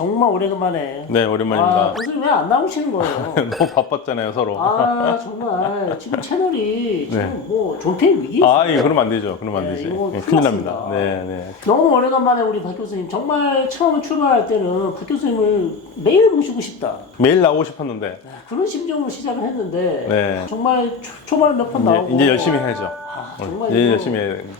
정말 오래간만에. 네, 오랜만입니다. 아, 교수님 왜 안 나오시는 거예요? 너무 바빴잖아요, 서로. 아, 정말 지금 채널이 지금 네. 뭐 존폐 위기 아, 있어요. 이거 그러면 안 되죠. 그러면 안 네, 되지. 이거 예, 큰일 큰일 났습니다. 납니다. 네, 네. 너무 오래간만에 우리 박 교수님 정말 처음 출발할 때는 박 교수님을 매일 모시고 싶다. 매일 나오고 싶었는데. 네, 그런 심정으로 시작을 했는데 네. 정말 초반에 몇 번 나오고 이제 열심히 해야죠. 아, 정말 이제 이거 열심히 해야 됩니다.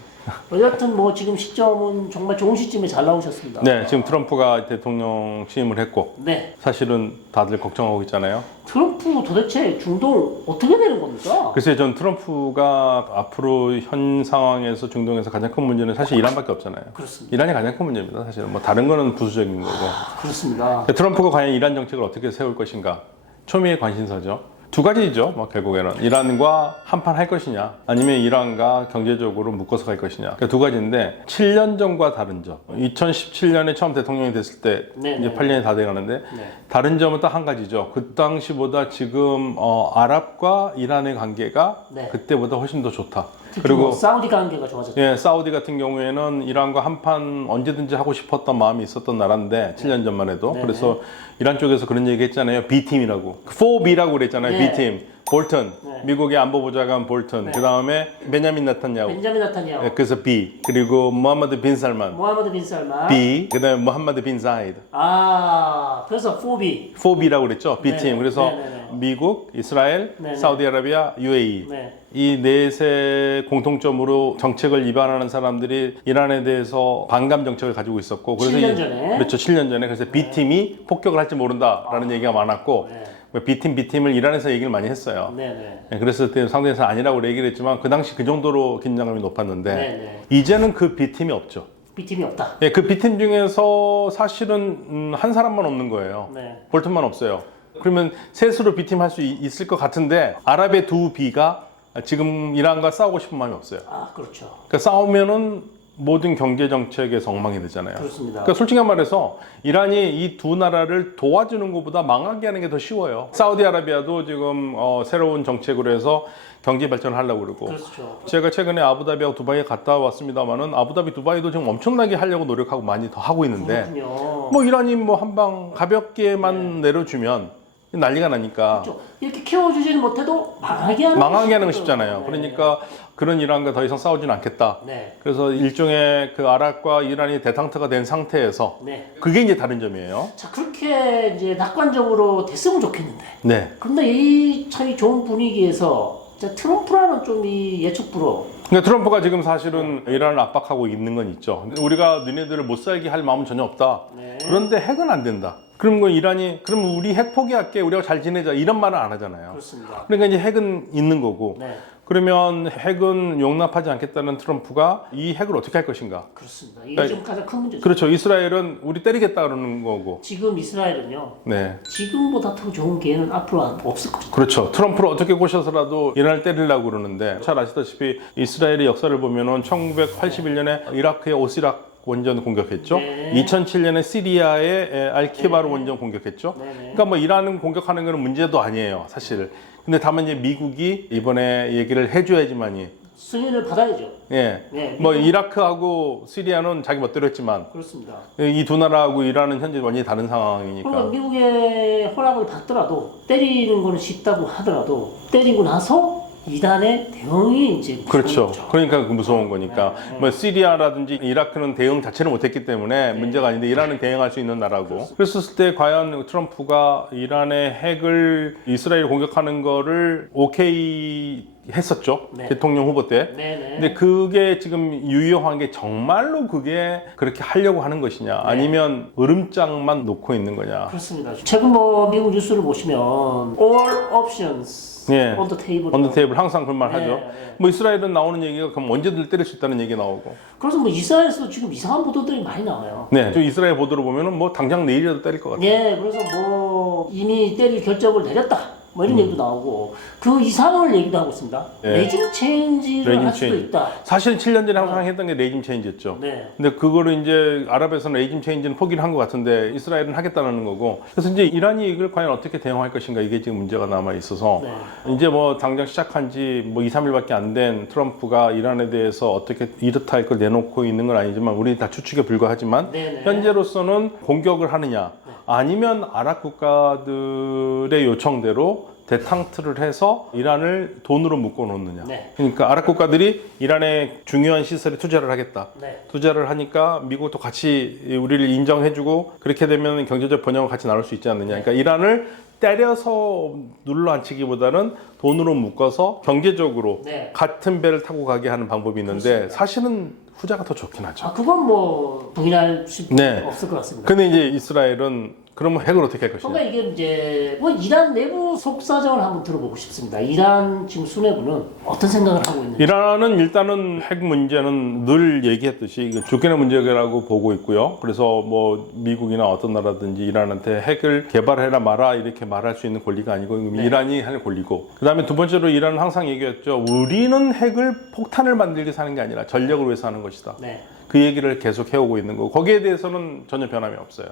여하튼 뭐 지금 시점은 정말 좋은 시점에 잘 나오셨습니다. 네, 지금 트럼프가 대통령 취임을 했고 네. 사실은 다들 걱정하고 있잖아요. 트럼프 도대체 중동 어떻게 되는 겁니까? 글쎄 전 트럼프가 앞으로 현 상황에서 중동에서 가장 큰 문제는 사실 이란밖에 없잖아요. 그렇습니다. 이란이 가장 큰 문제입니다. 사실은 뭐 다른 거는 부수적인 거고. 그렇습니다. 트럼프가 과연 이란 정책을 어떻게 세울 것인가 초미의 관심사죠. 두 가지죠. 뭐 결국에는 이란과 한판 할 것이냐, 아니면 이란과 경제적으로 묶어서 갈 것이냐. 그러니까 두 가지인데 7년 전과 다른 점. 2017년에 처음 대통령이 됐을 때 네, 이제 네. 8년이 다 돼가는데 네. 다른 점은 딱 한 가지죠. 그 당시보다 지금 아랍과 이란의 관계가 네. 그때보다 훨씬 더 좋다. 특히 그리고 뭐 사우디 관계가 좋아졌죠. 예, 사우디 같은 경우에는 이란과 한판 언제든지 하고 싶었던 마음이 있었던 나라인데 7년 전만 해도. 네. 그래서 이란 쪽에서 그런 얘기 했잖아요. B팀이라고. 4B라고 그랬잖아요. 네. B팀. 볼턴. 네. 미국의 안보보좌관 볼턴. 네. 그다음에 베냐민 네탄야후. 벤자민 나타냐후, 예, 그래서 B. 그리고 무함마드 빈 살만. 모하메드 빈 살만. B. 그다음에 무함마드 빈 자이드. 아, 그래서 4B. 4B라고 그랬죠. B팀. 네. 그래서 네, 네, 네. 미국, 이스라엘, 네, 네. 사우디아라비아, UAE. 네. 이 넷의 공통점으로 정책을 위반하는 사람들이 이란에 대해서 반감 정책을 가지고 있었고, 그래서 7년 전에. 그렇죠. 7년 전에. 그래서 B팀이 폭격을 할지 모른다라는 얘기가 많았고, 네. B팀을 이란에서 얘기를 많이 했어요. 네네. 네, 그랬을 때 상대에서 아니라고 얘기를 했지만 그 당시 그 정도로 긴장감이 높았는데 네네. 이제는 그 B팀이 없죠. B팀이 없다. 네, 그 B팀 중에서 사실은 한 사람만 없는 거예요. 네. 볼튼만 없어요. 그러면 셋으로 B팀 할 수 있을 것 같은데 아랍의 두 B가 지금 이란과 싸우고 싶은 마음이 없어요. 아, 그렇죠. 그러니까 싸우면은 모든 경제 정책에서 엉망이 되잖아요. 그렇습니다. 그러니까 솔직히 말해서 이란이 이 두 나라를 도와주는 것보다 망하게 하는 게 더 쉬워요. 사우디아라비아도 지금 새로운 정책으로 해서 경제 발전을 하려고 그러고. 그렇죠. 제가 최근에 아부다비하고 두바이에 갔다 왔습니다만은 아부다비, 두바이도 지금 엄청나게 하려고 노력하고 많이 더 하고 있는데 그렇군요. 뭐 이란이 뭐 한방 가볍게만 내려주면 난리가 나니까 그렇죠. 이렇게 키워주지는 못해도 망하게 하는 거 쉽잖아요. 네. 그러니까 그런 이란과 더 이상 싸우지는 않겠다. 네. 그래서 일종의 그 아랍과 이란이 대탕트가 된 상태에서 네. 그게 이제 다른 점이에요. 자, 그렇게 이제 낙관적으로 됐으면 좋겠는데. 네. 근데 이 참 좋은 분위기에서 이제 트럼프라는 좀 이 예측 불허. 그러니까 트럼프가 지금 사실은 이란을 압박하고 있는 건 있죠. 우리가 너네들을 못 살게 할 마음은 전혀 없다. 네. 그런데 핵은 안 된다. 그럼 그 이란이 그럼 우리 핵 포기할게. 우리가 잘 지내자. 이런 말은 안 하잖아요. 그렇습니다. 그러니까 이제 핵은 있는 거고. 네. 그러면 핵은 용납하지 않겠다는 트럼프가 이 핵을 어떻게 할 것인가? 그렇습니다. 이게 지금 가장 큰 문제죠. 그렇죠. 이스라엘은 우리 때리겠다 그러는 거고. 지금 이스라엘은요. 네. 지금보다 더 좋은 기회는 앞으로 없을 것입니다. 그렇죠. 트럼프를 어떻게 꼬셔서라도 이란을 때리려고 그러는데 잘 아시다시피 이스라엘의 역사를 보면은 1981년에 이라크의 오시락 원전 공격했죠. 네. 2007년에 시리아의 알키바르 원전 공격했죠. 네네. 그러니까 뭐 이란은 공격하는 거는 문제도 아니에요, 사실. 근데 다만 이제 미국이 이번에 얘기를 해줘야지만이 승인을 받아야죠. 예. 네, 뭐 이라크하고 시리아는 자기 멋대로 했지만 그렇습니다. 이 두 나라하고 이란은 현재 완전히 다른 상황이니까. 그러니까 미국의 허락을 받더라도 때리는 거는 쉽다고 하더라도 때리고 나서 이란의 대응이 이제 무서운 그렇죠. 거죠. 그러니까 그 무서운 거니까. 네. 뭐 시리아라든지 이라크는 대응 자체를 못했기 때문에 문제가 아닌데 이란은 대응할 수 있는 나라고. 그랬을 때 과연 트럼프가 이란의 핵을 이스라엘 공격하는 거를 오케이 했었죠. 네. 대통령 후보 때. 네네. 근데 그게 지금 유효한 게 정말로 그게 그렇게 하려고 하는 것이냐, 아니면 으름장만 놓고 있는 거냐. 그렇습니다. 최근 뭐 미국 뉴스를 보시면 all options 예. on the table. 언더 테이블 항상 그런 말 네, 하죠. 네. 뭐 이스라엘은 나오는 얘기가 그럼 언제든 때릴 수 있다는 얘기 나오고. 그래서 뭐 이스라엘에서도 지금 이상한 보도들이 많이 나와요. 네, 저 이스라엘 보도를 보면은 뭐 당장 내일이라도 때릴 것 같아요. 예, 그래서 뭐 이미 때릴 결정을 내렸다. 뭐 이런 얘기도 나오고 그 이상을 얘기도 하고 있습니다. 네. 레짐 체인지를 레짐 할 수도 체인지. 있다. 사실 7년 전에 항상 했던 게 레짐 체인지였죠. 네. 근데 그거를 이제 아랍에서는 레짐 체인지는 포기를 한 것 같은데 이스라엘은 하겠다는 거고. 그래서 이제 이란이 이걸 과연 어떻게 대응할 것인가 이게 지금 문제가 남아 있어서 네. 이제 뭐 당장 시작한 지 뭐 2, 3일밖에 안 된 트럼프가 이란에 대해서 어떻게 이렇다 할 걸 내놓고 있는 건 아니지만 우리 다 추측에 불과하지만 네네. 현재로서는 공격을 하느냐 아니면 아랍 국가들의 요청대로 대탕트를 해서 이란을 돈으로 묶어 놓느냐. 네. 그러니까 아랍 국가들이 이란의 중요한 시설에 투자를 하겠다. 네. 투자를 하니까 미국도 같이 우리를 인정해주고 그렇게 되면 경제적 번영을 같이 나눌 수 있지 않느냐. 그러니까 이란을 때려서 눌러앉히기보다는 돈으로 묶어서 경제적으로 네. 같은 배를 타고 가게 하는 방법이 있는데 그렇습니다. 사실은 후자가 더 좋긴 하죠. 아 그건 뭐 부인할 수 네. 없을 것 같습니다. 근데 이제 이스라엘은 그러면 핵을 어떻게 할 것이냐. 그러니까 이게 이제 뭐 이란 내부 속사정을 한번 들어보고 싶습니다. 이란 지금 수뇌부는 어떤 생각을 하고 있는지. 이란은 일단은 핵 문제는 늘 얘기했듯이 이거 주권의 문제라고 보고 있고요. 그래서 뭐 미국이나 어떤 나라든지 이란한테 핵을 개발해라 마라 이렇게 말할 수 있는 권리가 아니고 네. 이란이 할 권리고. 그다음에 두 번째로 이란은 항상 얘기했죠. 우리는 핵을 폭탄을 만들기 위해서 하는 게 아니라 전력을 위해서 하는 것이다. 네. 그 얘기를 계속 해오고 있는 거고 거기에 대해서는 전혀 변함이 없어요.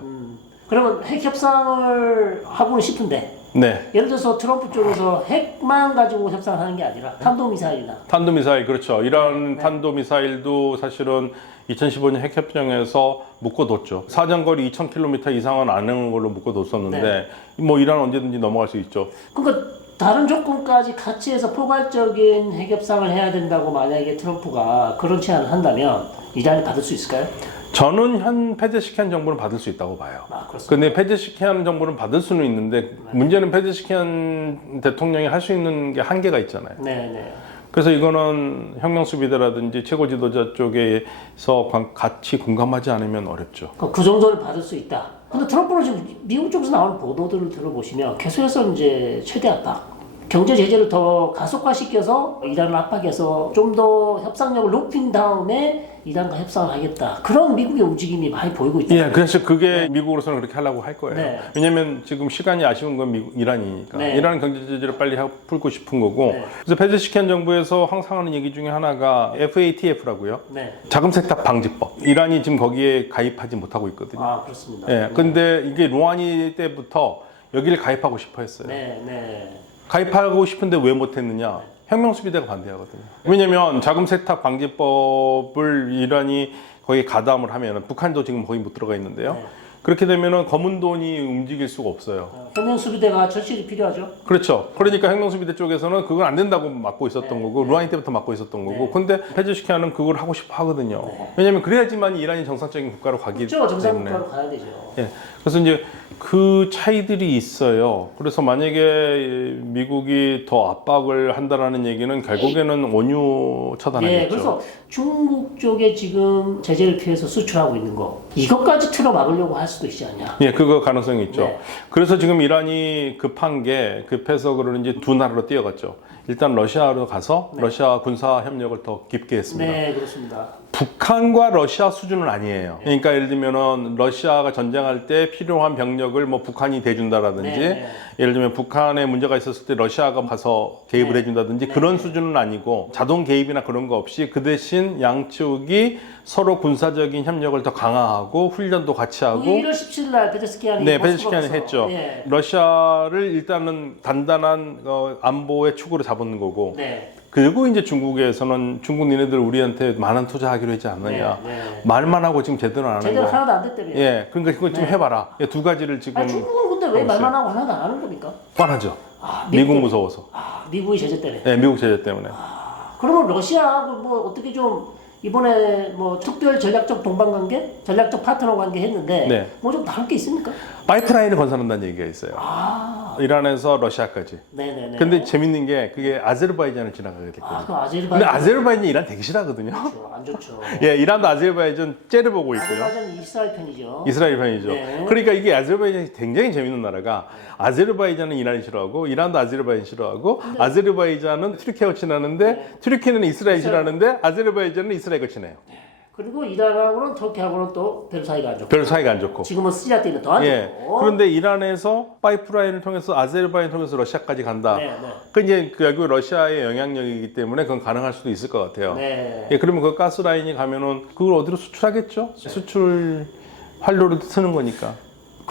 그러면 핵 협상을 하고는 싶은데 네. 예를 들어서 트럼프 쪽에서 핵만 가지고 협상을 하는 게 아니라 탄도미사일이나 탄도미사일 그렇죠. 이란 네. 탄도미사일도 사실은 2015년 핵협정에서 묶어뒀죠. 사정거리 2,000km 이상은 안 하는 걸로 묶어뒀었는데 뭐 이란 언제든지 넘어갈 수 있죠. 그러니까 다른 조건까지 같이 해서 포괄적인 핵 협상을 해야 된다고 만약에 트럼프가 그런 제안을 한다면 이란이 받을 수 있을까요? 저는 현 페제시키안 정부는 받을 수 있다고 봐요. 아 그렇습니다. 근데 페제시키안 정부는 받을 수는 있는데 문제는 페제시키안 대통령이 할 수 있는 게 한계가 있잖아요. 네네. 그래서 이거는 혁명수비대라든지 최고 지도자 쪽에서 같이 공감하지 않으면 어렵죠. 그 정도를 받을 수 있다. 근데 트럼프는 지금 미국 쪽에서 나오는 보도들을 들어보시면 계속해서 이제 최대 압박, 경제 제재를 더 가속화시켜서 이란을 압박해서 좀 더 협상력을 높인 다음에 이란과 협상을 하겠다. 그런 미국의 움직임이 많이 보이고 있다. 예, 그래서 그게 미국으로서는 그렇게 하려고 할 거예요. 네. 왜냐하면 지금 시간이 아쉬운 건 이란이니까. 네. 이란은 경제 제재를 빨리 풀고 싶은 거고. 네. 그래서 페제시키안 정부에서 항상 하는 얘기 중에 하나가 FATF라고요. 네. 자금 세탁 방지법. 이란이 지금 거기에 가입하지 못하고 있거든요. 아 그렇습니다. 예, 근데 이게 로하니 때부터 여기를 가입하고 싶어 했어요. 네, 네. 가입하고 싶은데 왜 못했느냐? 혁명수비대가 반대하거든요. 왜냐면 자금 세탁 방지법을 이란이 거기에 가담을 하면 북한도 지금 거기 못 들어가 있는데요. 네. 그렇게 되면은 검은 돈이 움직일 수가 없어요. 혁명수비대가 절실히 필요하죠. 그렇죠. 그러니까 혁명수비대 쪽에서는 그건 안 된다고 막고 있었던 거고 루하니 때부터 막고 있었던 거고. 네. 근데 페제시키안은 그걸 하고 싶어 하거든요. 네. 왜냐면 그래야지만 이란이 정상적인 국가로 가기 그렇죠. 때문에. 정상국가로 가야 되죠. 예. 그래서 이제 그 차이들이 있어요. 그래서 만약에 미국이 더 압박을 한다라는 얘기는 결국에는 원유 처단하겠죠. 예, 그래서 중국 쪽에 지금 제재를 피해서 수출하고 있는 거 이것까지 틀어 막으려고 할 수도 있지 않냐. 예, 그거 가능성이 있죠. 네. 그래서 지금 이란이 급해서 그러는지 두 나라로 뛰어갔죠. 일단 러시아로 가서 네. 러시아 군사 협력을 더 깊게 했습니다. 네, 그렇습니다. 북한과 러시아 수준은 아니에요. 그러니까 예를 들면은 러시아가 전쟁할 때 필요한 병력을 뭐 북한이 대준다라든지 네, 네. 예를 들면 북한에 문제가 있었을 때 러시아가 가서 개입을 네. 해준다든지 네. 그런 수준은 아니고 자동 개입이나 그런 거 없이 그 대신 양측이 서로 군사적인 협력을 더 강화하고 훈련도 같이 하고 1월 17일 날 페데스키안이 네, 페제시키안이 했죠. 네. 러시아를 일단은 단단한 안보의 축으로 잡은 거고 네. 그리고 이제 중국에서는 중국 니네들 우리한테 많은 투자하기로 했지 않느냐. 네, 네. 말만 하고 지금 제대로 안 하는 제대로 거. 하나도 안 됐다며. 예, 그러니까 그거 좀 네. 해봐라. 예, 두 가지를 지금 아니 중국은 근데 왜 하고 말만 하고 하나도 안 하는 겁니까? 뻔하죠. 아, 미국 무서워서. 미국의 제재 때문에. 예, 미국 제재 때문에. 그러면 러시아하고 뭐 어떻게 좀 이번에 뭐 특별 전략적 동반관계, 전략적 파트너 관계 했는데 네. 뭐 좀 다를 게 있습니까? 파이프라인을 건설한다는 얘기가 있어요. 아, 이란에서 러시아까지. 네네네. 근데 재밌는 게 그게 아제르바이잔을 지나가게 됐거든요. 아, 그 아제르바이잔. 근데 아제르바이잔 이란 되게 싫어하거든요. 안 좋죠. 예, 이란도 아제르바이잔 째려보고 있고요. 아제르바이잔 이스라엘 편이죠. 이스라엘 편이죠. 네. 그러니까 이게 아제르바이잔이 굉장히 재밌는 나라가 아제르바이잔은 이란이 싫어하고 이란도 아제르바이잔 싫어하고 아제르바이잔은 튀르키예와 친하는데 튀르키예는 이스라엘 싫어하는데 아제르바이잔은 이스라엘과 친해요. 그리고 이란하고는 터키하고는 또 별 사이가 안 좋고. 별 사이가 안 좋고. 지금은 시리아 때는 더 안 예. 좋고. 그런데 이란에서 파이프라인을 통해서 아제르바이잔을 통해서 러시아까지 간다. 네, 네. 그 이제 결국 러시아의 영향력이기 때문에 그건 가능할 수도 있을 것 같아요. 네. 예, 그러면 그 가스 라인이 가면은 그걸 어디로 수출하겠죠? 수출 활로로 쓰는 거니까.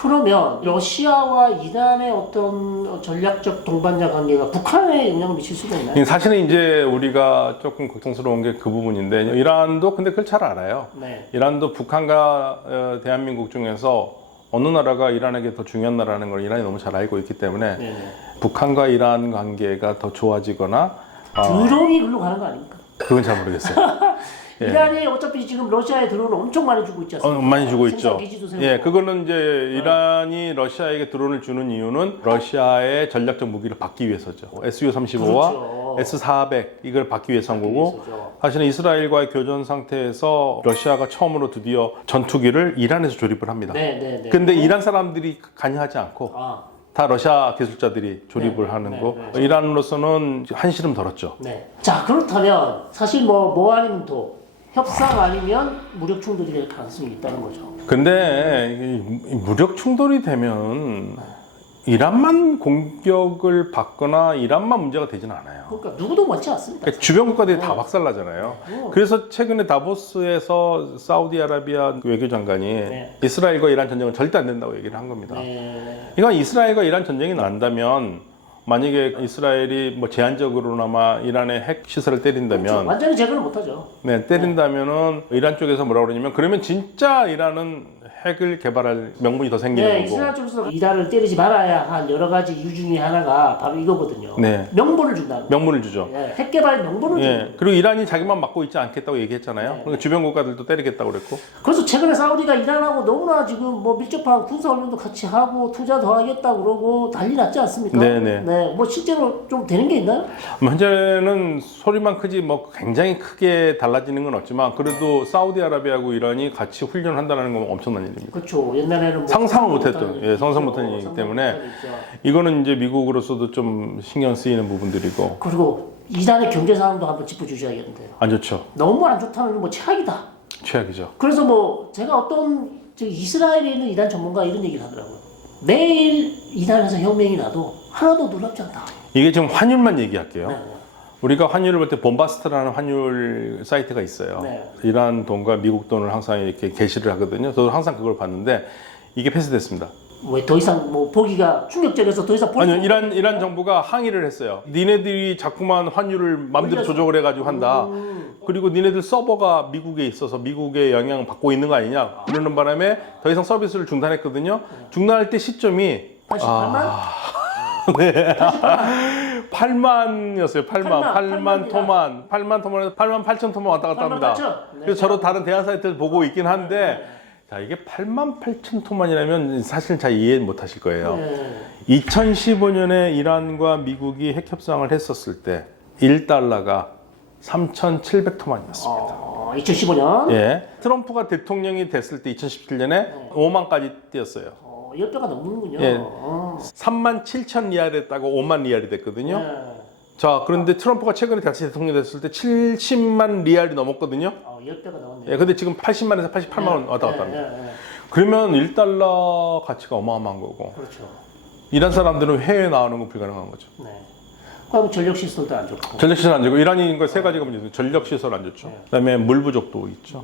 그러면 러시아와 이란의 어떤 전략적 동반자 관계가 북한에 영향을 미칠 수가 있나요? 사실은 이제 우리가 조금 걱정스러운 게 그 부분인데 이란도 근데 그걸 잘 알아요. 네. 이란도 북한과 대한민국 중에서 어느 나라가 이란에게 더 중요한 나라라는 걸 이란이 너무 잘 알고 있기 때문에 네. 북한과 이란 관계가 더 좋아지거나 드론이 글로 가는 거 아닙니까? 그건 잘 모르겠어요. 예. 이란이 어차피 지금 러시아에 드론을 엄청 많이 주고 있지 않습니까? 많이 주고 있죠. 기지도 세우고. 예, 그거는 이제 이란이 러시아에게 드론을 주는 이유는 러시아의 전략적 무기를 받기 위해서죠. Su-35와 그렇죠. S-400 이걸 받기 위해서 한 거고 위해서죠. 사실은 이스라엘과의 교전 상태에서 러시아가 처음으로 드디어 전투기를 이란에서 조립을 합니다. 네. 근데 이란 사람들이 관여하지 않고 아, 다 러시아 기술자들이 조립을 네, 하는 네, 거. 네. 이란으로서는 한시름 덜었죠. 네. 자, 그렇다면 사실 뭐 아니면 또 협상 아니면 무력 충돌이 될 가능성이 있다는 거죠. 근데 이 무력 충돌이 되면 이란만 공격을 받거나 이란만 문제가 되지는 않아요. 그러니까 누구도 원치 않습니다. 그러니까 주변 국가들이 다 박살나잖아요. 그래서 최근에 다보스에서 사우디아라비아 외교장관이 네. 이스라엘과 이란 전쟁은 절대 안 된다고 얘기를 한 겁니다. 네. 이건 이스라엘과 이란 전쟁이 난다면 만약에 이스라엘이 뭐 제한적으로나마 이란의 핵 시설을 때린다면 그렇죠. 완전히 제거를 못하죠. 네, 때린다면은 이란 쪽에서 뭐라고 그러냐면 그러면 진짜 이란은 핵을 개발할 명분이 더 생기는 네, 거고. 이스라엘 쪽에서 이란을 때리지 말아야 한 여러 가지 이유 중에 하나가 바로 이거거든요. 네. 명분을 준다는 거. 명분을 주죠. 예, 핵 개발 명분을 예. 줍니다. 그리고 이란이 자기만 막고 있지 않겠다고 얘기했잖아요. 네. 그러니까 주변 국가들도 때리겠다고 그랬고. 그래서 최근에 사우디가 이란하고 너무나 지금 뭐 밀접한 군사 훈련도 같이 하고 투자 더 하겠다고 그러고 난리 났지 않습니까? 네네. 네, 뭐 실제로 좀 되는 게 있나요? 현재는 소리만 크지 뭐 굉장히 크게 달라지는 건 없지만 그래도 사우디아라비아하고 이란이 같이 훈련한다는 건 엄청난 일입니다. 그렇죠. 옛날에는 뭐 상상을 못했던, 못하는 예, 상상 일이죠. 못하는 일이기 상상 때문에 못하는 일이죠. 이거는 이제 미국으로서도 좀 신경 쓰이는 부분들이고 그리고 이란의 경제 상황도 한번 짚어주셔야겠는데요. 안 좋죠. 너무 안 좋다는 뭐 최악이다. 최악이죠. 그래서 뭐 제가 어떤 이스라엘에 있는 이란 전문가 이런 얘기를 하더라고요. 매일 이란에서 혁명이 나도 하나도 놀랍지 않다. 이게 지금 환율만 얘기할게요. 네. 우리가 환율을 볼 때 본바스트라는 환율 사이트가 있어요. 네. 이란 돈과 미국 돈을 항상 이렇게 게시를 하거든요. 저도 항상 그걸 봤는데 이게 폐쇄됐습니다. 왜 더 이상 뭐 보기가 충격적이어서 더 이상 볼 아니요, 수 이란 정부가 항의를 했어요. 니네들이 자꾸만 환율을 마음대로 올려서. 조정을 해가지고 한다. 그리고 니네들 서버가 미국에 있어서 미국의 영향을 받고 있는 거 아니냐. 그러는 바람에 더 이상 서비스를 중단했거든요. 중단할 때 시점이 88만? 네. 8만이었어요. 8만 토만. 8만 8천 토만 왔다 갔다 8만 합니다. 8천? 네. 그래서 저도 다른 대한 사이트를 보고 있긴 한데, 자, 이게 8만 8천 토만이라면 사실 잘 이해 못 하실 거예요. 네. 2015년에 이란과 미국이 핵 협상을 했었을 때 1달러가 3,700토만이었습니다. 2015년 예. 트럼프가 대통령이 됐을 때 2017년에 5만까지 뛰었어요. 10배가 넘는군요. 예. 3만 7천 리알이 됐다고 5만 리알이 됐거든요. 네. 자, 그런데 트럼프가 최근에 다시 대통령이 됐을 때 70만 리알이 넘었거든요. 10배가 넘었네요. 예, 근데 지금 80만에서 88만 원 왔다 갔다 합니다. 네. 그러면 1달러 가치가 어마어마한 거고. 그렇죠. 이란 사람들은 해외에 나오는 건 불가능한 거죠. 네. 그럼 전력 시설도 안 좋고. 전력시설 안 좋고 이란이 세 가지가 문제죠. 전력시설 안 좋죠. 그다음에 물 부족도 있죠.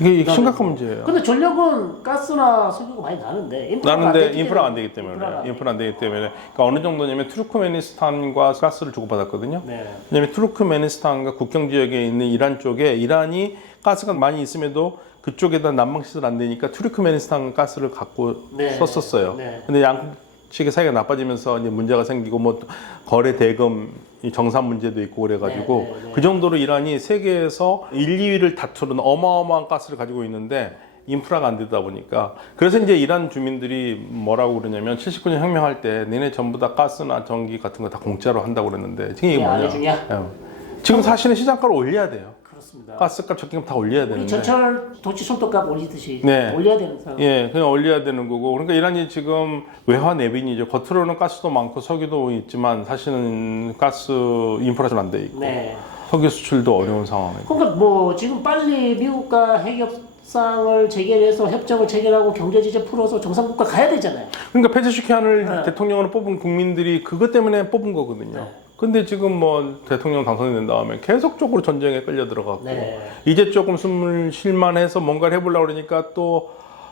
이게 심각한 문제예요. 근데 전력은 가스나 석유가 많이 나는데 나는데 인프라가 안 되기 때문에 인프라가 안 인프라 안 되기 때문에 그러니까 어느 정도냐면 투르크메니스탄과 가스를 주고받았거든요. 네. 왜냐면 투르크메니스탄과 국경 지역에 있는 이란 쪽에 이란이 가스가 많이 있음에도 그쪽에다 난방 시설 안 되니까 투르크메니스탄 가스를 갖고 네. 썼었어요. 네. 근데 양측의 사이가 나빠지면서 이제 문제가 생기고 뭐 거래 대금 이 정산 문제도 있고 그래가지고 네. 그 정도로 이란이 세계에서 1, 2위를 다투는 어마어마한 가스를 가지고 있는데 인프라가 안 되다 보니까 그래서 이제 이란 주민들이 뭐라고 그러냐면 79년 혁명할 때 니네 전부 다 가스나 전기 같은 거 다 공짜로 한다고 그랬는데 지금 이게 안 뭐냐? 해주냐? 예. 지금 사실은 시장가를 올려야 돼요. 그렇습니다. 가스값, 전기값 다 올려야 우리 되는데. 전철 도치 손톱값 올리듯이 네. 올려야 되는 상황. 예, 그냥 올려야 되는 거고. 그러니까 이란이 지금 외화 내빈이죠. 겉으로는 가스도 많고 석유도 있지만 사실은 가스 인프라 좀 안 돼 있고. 네. 석유 수출도 어려운 상황이고. 그러니까 뭐 지금 빨리 미국과 핵협상을 재개해서 협정을 체결하고 경제 제재 풀어서 정상국가 가야 되잖아요. 그러니까 페제슈키안을 네. 대통령으로 뽑은 국민들이 그것 때문에 뽑은 거거든요. 네. 근데 지금 뭐 대통령 당선이 된 다음에 계속적으로 전쟁에 끌려 들어갔고 네. 이제 조금 숨을 쉴만해서 뭔가를 해보려고 그러니까 또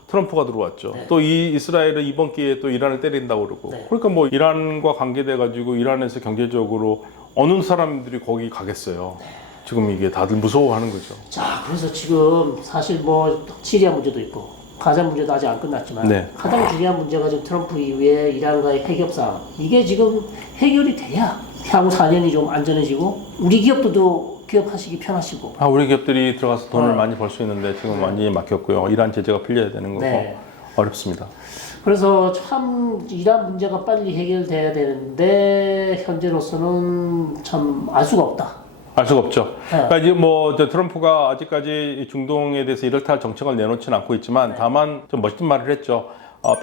트럼프가 들어왔죠. 네. 또 이 이스라엘은 이번 기회에 또 이란을 때린다고 그러고. 네. 그러니까 뭐 이란과 관계돼 가지고 이란에서 경제적으로 어느 사람들이 거기 가겠어요. 지금 이게 다들 무서워하는 거죠. 자, 그래서 지금 사실 뭐 시리아 문제도 있고 가자 문제도 아직 안 끝났지만 네. 가장 중요한 문제가 지금 트럼프 이후에 이란과의 핵협상 이게 지금 해결이 돼야 향후 4년이 좀 안전해지고 우리 기업들도 기업하시기 편하시고 우리 기업들이 들어가서 돈을 어. 많이 벌 수 있는데 지금 완전히 막혔고요. 이란 제재가 풀려야 되는 거고 네. 어렵습니다. 그래서 참 이란 문제가 빨리 해결돼야 되는데 현재로서는 참 알 수가 없다. 알 수가 없죠. 네. 그러니까 이제 뭐 트럼프가 아직까지 중동에 대해서 이렇다 할 정책을 내놓지는 않고 있지만 다만 좀 멋진 말을 했죠.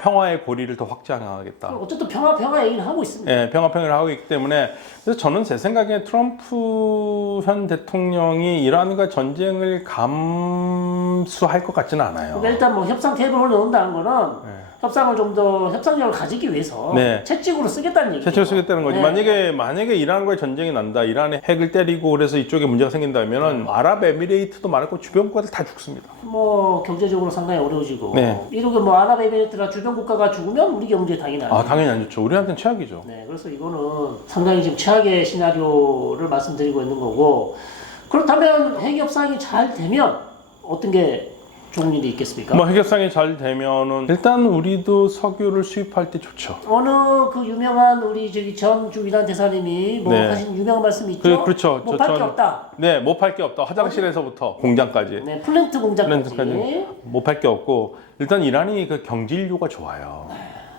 평화의 고리를 더 확장하겠다. 어쨌든 평화 얘기는 하고 있습니다. 예, 평화를 하고 있기 때문에 그래서 저는 제 생각에 트럼프 현 대통령이 이란과 전쟁을 감수할 것 같지는 않아요. 그러니까 일단 뭐 협상 테이블을 넣는다는 거는 네. 협상을 좀 더 협상력을 가지기 위해서 네. 채찍으로 쓰겠다는 얘기죠. 채찍을 쓰겠다는 거지. 네. 만약에 이란과의 전쟁이 난다, 이란에 핵을 때리고 그래서 이쪽에 문제가 생긴다면은 아랍에미레이트도 말고 주변 국가들 다 죽습니다. 뭐 경제적으로 상당히 어려워지고 네. 이렇게 뭐 아랍에미리트나 주변 국가가 죽으면 우리 경제 당연히 안 돼요. 당연히 안 좋죠. 우리한테는 최악이죠. 네, 그래서 이거는 상당히 지금 최악의 시나리오를 말씀드리고 있는 거고 그렇다면 핵협상이 잘 되면 어떤 게 좋은 일이 있겠습니까? 뭐 핵협상이 잘 되면은 일단 우리도 석유를 수입할 때 좋죠. 어느 그 유명한 우리 저기 전 주이란 대사님이 뭐 네. 하신 유명한 말씀이 있죠. 그렇죠. 못 팔 게 없다. 네, 못 팔 게 없다. 화장실에서부터 공장까지. 네, 플랜트 공장까지. 못 팔 게 없고 일단 이란이 그 경질료가 좋아요.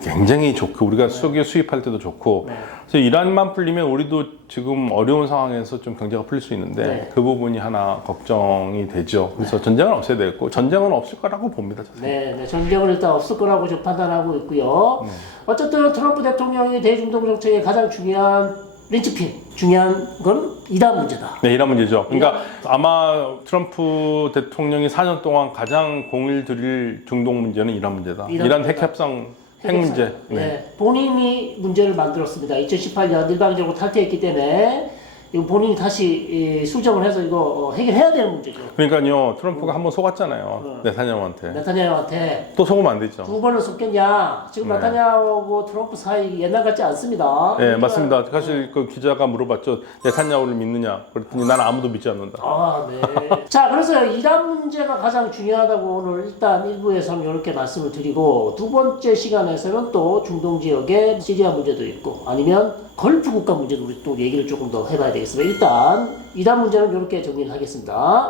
굉장히 좋고 우리가 석유 수입할 때도 좋고 네. 그래서 이란만 풀리면 우리도 지금 어려운 상황에서 좀 경제가 풀릴 수 있는데 네. 그 부분이 하나 걱정이 되죠. 그래서 전쟁은 없어야 되겠고 전쟁은 없을 거라고 봅니다. 저는. 네, 전쟁은 일단 없을 거라고 좀 판단하고 있고요. 어쨌든 트럼프 대통령이 대중동 정책의 가장 중요한 린치핀, 중요한 건 이란 문제다. 네, 이란 문제죠. 그러니까 아마 트럼프 대통령이 4년 동안 가장 공을 들일 중동 문제는 이란 문제다. 이란 핵협상 핵 문제. 네. 본인이 문제를 만들었습니다. 2018년 일방적으로 탈퇴했기 때문에 이거 본인이 다시 수정을 해서 이거 해결해야 되는 문제죠. 그러니까요, 트럼프가 한번 속았잖아요. 네타냐후한테. 네타냐후한테 또 속으면 안 되죠. 두 번을 속겠냐? 지금 네. 네타냐후하고 트럼프 사이 옛날 같지 않습니다. 네, 맞습니다. 사실 그 기자가 물어봤죠. 네타냐후를 믿느냐? 그랬더니 나는 아무도 믿지 않는다. 네. 자, 그래서 이란 문제가 가장 중요하다고 오늘 일단 1부에서는 이렇게 말씀을 드리고 두 번째 시간에서는 또 중동 지역의 시리아 문제도 있고 아니면 걸프 국가 문제도 우리 또 얘기를 조금 더 해봐야 되겠습니다. 일단 이란 문제는 이렇게 정리를 하겠습니다.